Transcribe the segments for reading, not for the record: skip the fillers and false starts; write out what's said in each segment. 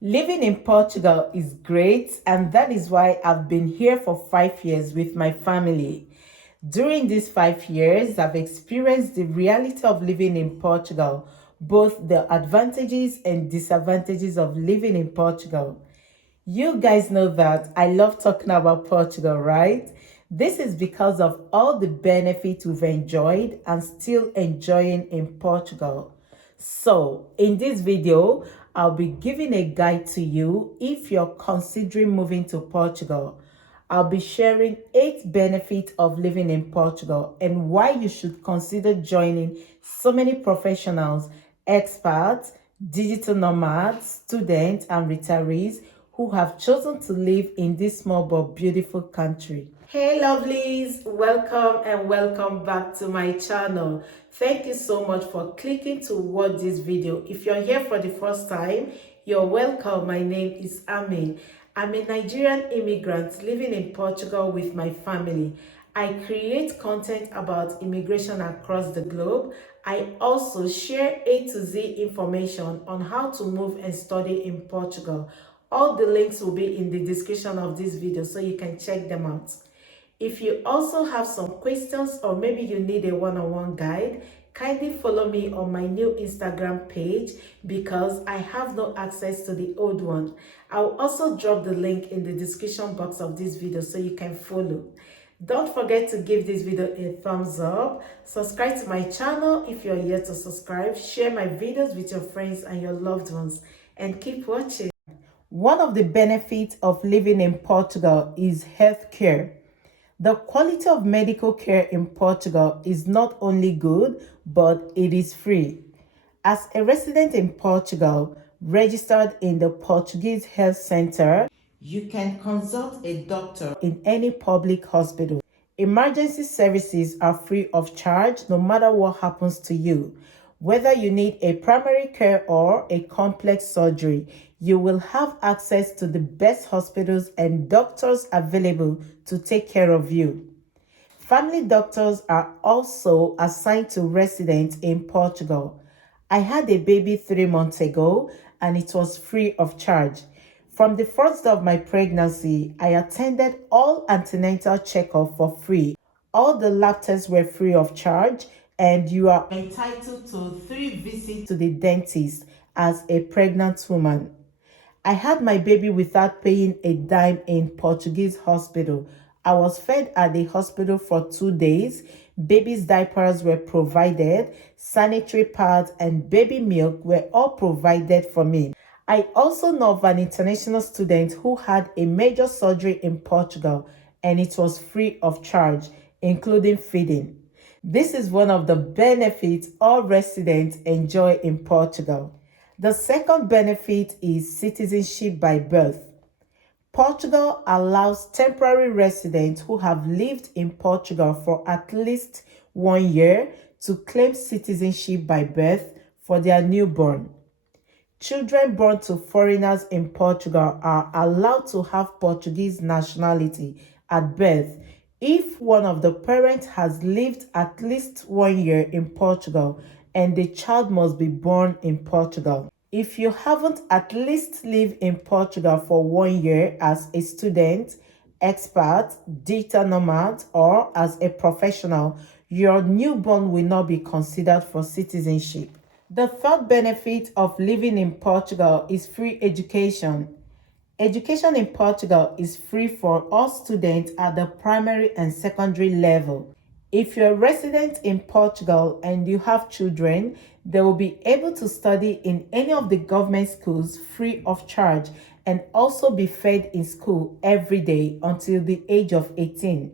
Living in Portugal is great, and that is why I've been here for 5 years with my family. During these 5 years, I've experienced the reality of living in Portugal, both the advantages and disadvantages of living in Portugal. You guys know that I love talking about Portugal, right? This is because of all the benefits we've enjoyed and still enjoying in Portugal. So, in this video, I'll be giving a guide to you if you're considering moving to Portugal. I'll be sharing 8 benefits of living in Portugal and why you should consider joining so many professionals, experts, digital nomads, students, and retirees who have chosen to live in this small but beautiful country. Hey lovelies, welcome and welcome back to my channel. Thank you so much for clicking to watch this video. If you're here for the first time, you're welcome. My name is Ammy. I'm a Nigerian immigrant living in Portugal with my family. I create content about immigration across the globe. I also share A to Z information on how to move and study in Portugal. All the links will be in the description of this video so you can check them out. If you also have some questions or maybe you need a one-on-one guide, kindly follow me on my new Instagram page because I have no access to the old one. I'll also drop the link in the description box of this video so you can follow. Don't forget to give this video a thumbs up, subscribe to my channel if you're yet to subscribe, share my videos with your friends and your loved ones, and keep watching. One of the benefits of living in Portugal is healthcare. The quality of medical care in Portugal is not only good, but it is free. As a resident in Portugal, registered in the Portuguese Health Center, you can consult a doctor in any public hospital. Emergency services are free of charge no matter what happens to you. Whether you need a primary care or a complex surgery, you will have access to the best hospitals and doctors available to take care of you. Family doctors are also assigned to residents in Portugal. I had a baby 3 months ago and it was free of charge. From the first day of my pregnancy, I attended all antenatal checkup for free. All the lab tests were free of charge and you are entitled to 3 visits to the dentist as a pregnant woman. I had my baby without paying a dime in Portuguese hospital. I was fed at the hospital for 2 days. Baby's diapers were provided, sanitary pads and baby milk were all provided for me. I also know of an international student who had a major surgery in Portugal and it was free of charge, including feeding. This is one of the benefits all residents enjoy in Portugal. The second benefit is citizenship by birth. Portugal allows temporary residents who have lived in Portugal for at least 1 year to claim citizenship by birth for their newborn. Children born to foreigners in Portugal are allowed to have Portuguese nationality at birth if one of the parents has lived at least 1 year in Portugal and the child must be born in Portugal. If you haven't at least lived in Portugal for 1 year as a student, expert, digital nomad, or as a professional, your newborn will not be considered for citizenship. The third benefit of living in Portugal is free education. Education in Portugal is free for all students at the primary and secondary level. If you're a resident in Portugal and you have children, they will be able to study in any of the government schools free of charge and also be fed in school every day until the age of 18.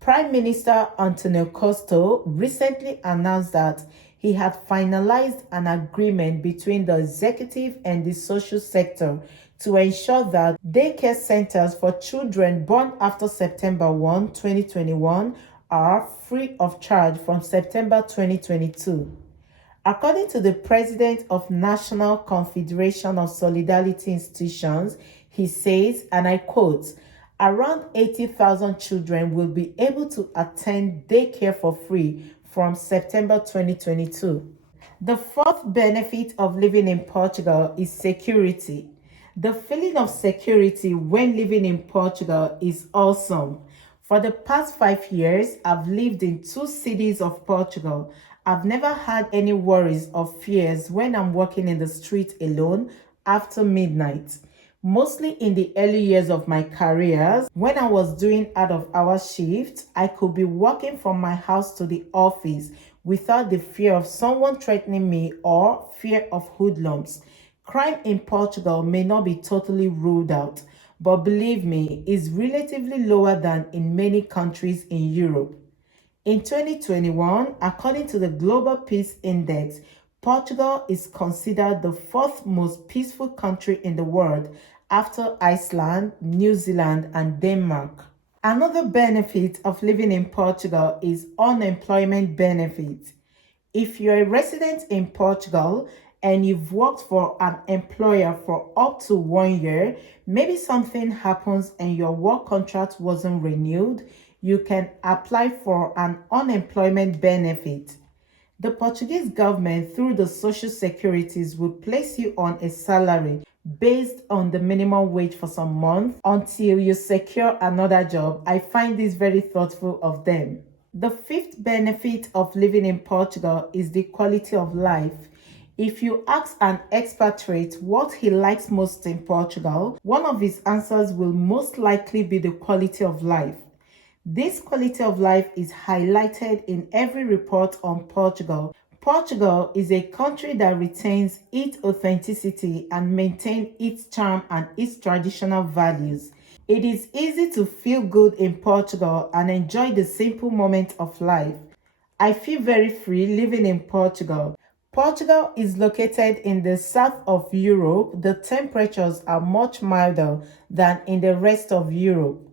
Prime Minister Antonio Costa recently announced that he had finalized an agreement between the executive and the social sector to ensure that daycare centers for children born after September 1, 2021 are free of charge from September 2022. According to the president of National Confederation of Solidarity Institutions, he says, and I quote, around 80,000 children will be able to attend daycare for free from September 2022. The fourth benefit of living in Portugal is security. The feeling of security when living in Portugal is awesome. For the past 5 years, I've lived in two cities of Portugal. I've never had any worries or fears when I'm walking in the street alone after midnight. Mostly in the early years of my career, when I was doing out of hours shift, I could be walking from my house to the office without the fear of someone threatening me or fear of hoodlums. Crime in Portugal may not be totally ruled out, but believe me, is relatively lower than in many countries in Europe. In 2021, according to the Global Peace Index, Portugal is considered the fourth most peaceful country in the world after Iceland, New Zealand, and Denmark. Another benefit of living in Portugal is unemployment benefit. If you're a resident in Portugal and you've worked for an employer for up to 1 year, maybe something happens and your work contract wasn't renewed, you can apply for an unemployment benefit. The Portuguese government, through the social securities, will place you on a salary based on the minimum wage for some months until you secure another job. I find this very thoughtful of them. The fifth benefit of living in Portugal is the quality of life. If you ask an expatriate what he likes most in Portugal, one of his answers will most likely be the quality of life. This quality of life is highlighted in every report on Portugal. Portugal is a country that retains its authenticity and maintains its charm and its traditional values. It is easy to feel good in Portugal and enjoy the simple moments of life. I feel very free living in Portugal. Portugal is located in the south of Europe. The temperatures are much milder than in the rest of Europe.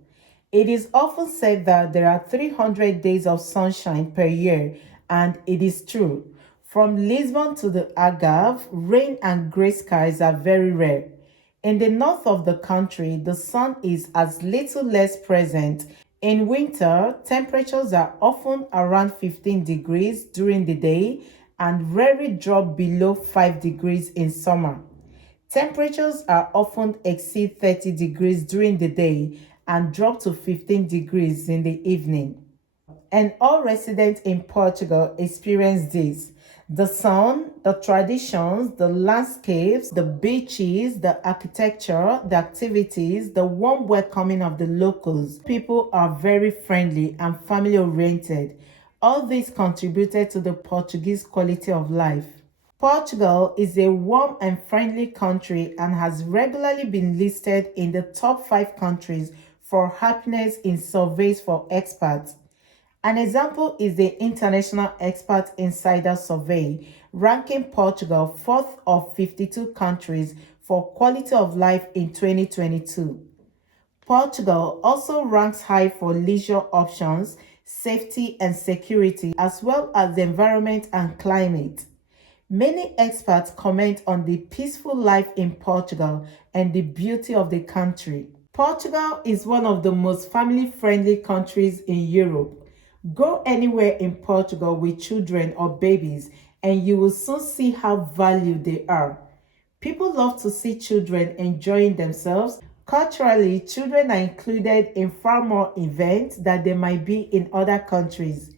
It is often said that there are 300 days of sunshine per year, and it is true. From Lisbon to the Algarve, rain and grey skies are very rare. In the north of the country, the sun is as little less present. In winter, temperatures are often around 15 degrees during the day and rarely drop below 5 degrees in summer. Temperatures are often exceed 30 degrees during the day and drop to 15 degrees in the evening. And all residents in Portugal experience this. The sun, the traditions, the landscapes, the beaches, the architecture, the activities, the warm welcoming of the locals. People are very friendly and family oriented. All this contributed to the Portuguese quality of life. Portugal is a warm and friendly country and has regularly been listed in the top 5 countries for happiness in surveys for expats. An example is the International Expat Insider Survey, ranking Portugal 4th of 52 countries for quality of life in 2022. Portugal also ranks high for leisure options, safety and security, as well as the environment and climate. Many experts comment on the peaceful life in Portugal and the beauty of the country. Portugal is one of the most family-friendly countries in Europe. Go anywhere in Portugal with children or babies and you will soon see how valued they are. People love to see children enjoying themselves. Culturally, children are included in far more events than they might be in other countries.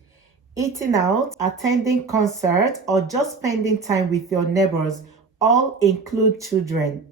Eating out, attending concerts, or just spending time with your neighbors all include children.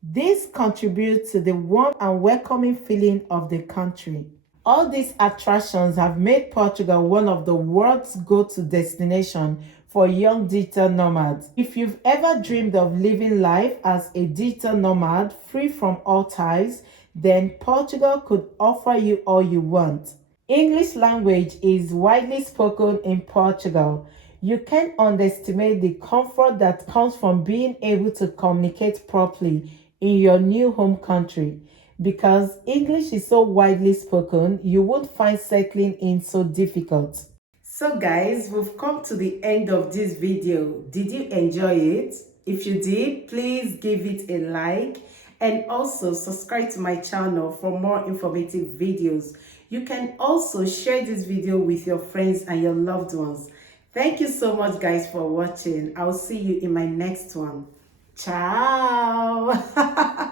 This contributes to the warm and welcoming feeling of the country. All these attractions have made Portugal one of the world's go-to destinations for young digital nomads. If you've ever dreamed of living life as a digital nomad free from all ties, then Portugal could offer you all you want. English language is widely spoken in Portugal. You can't underestimate the comfort that comes from being able to communicate properly in your new home country. Because English is so widely spoken, you won't find settling in so difficult. So guys, we've come to the end of this video. Did you enjoy it? If you did, please give it a like and also subscribe to my channel for more informative videos. You can also share this video with your friends and your loved ones. Thank you so much guys for watching. I'll see you in my next one. Ciao!